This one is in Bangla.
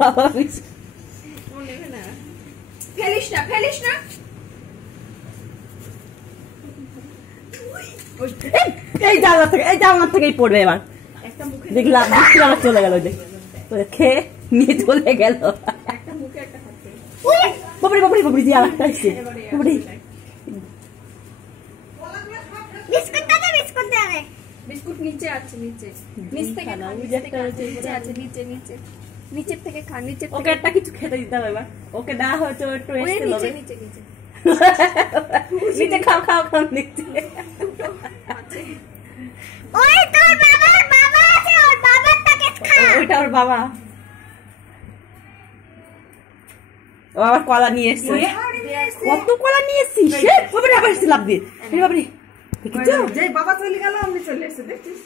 বাবা নেবে না, ফেলিস না, ফেলিস না। এই জানলা থেকেই পড়বে এবার। দেখলাম আমার চলে গেল, খেয়ে নিয়ে চলে গেল। একটা মুখে একটা হাতে। বাবরি বাবরি বাবরি দিয়ে আরেকটা এসে বাবরি। বিস্কুট নিচে আছে, নিচে নিচ থেকে খা, নিচে আছে, নিচে নিচে নিচের থেকে খা, নিচে। ওকে একটা কিছু খেতে দিতে হবে এবার। ওকে দেওয়া হয়েছে, একটু এসে নিচে নিচে নিচে নিচে খাও খাও খাও নিচে। ওই তোর বাবার বাবা আছে, ওর বাবারটাকে খা। ওইটা ওর বাবা। ও আবার কলা নিয়ে এসছে। কত কলা নিয়ে এসছিস? বাবারে আবার এসে লাভ দিয়ে। বাবারে যে বাবা চলে গেল, আমি চলে এসে দেখছিস।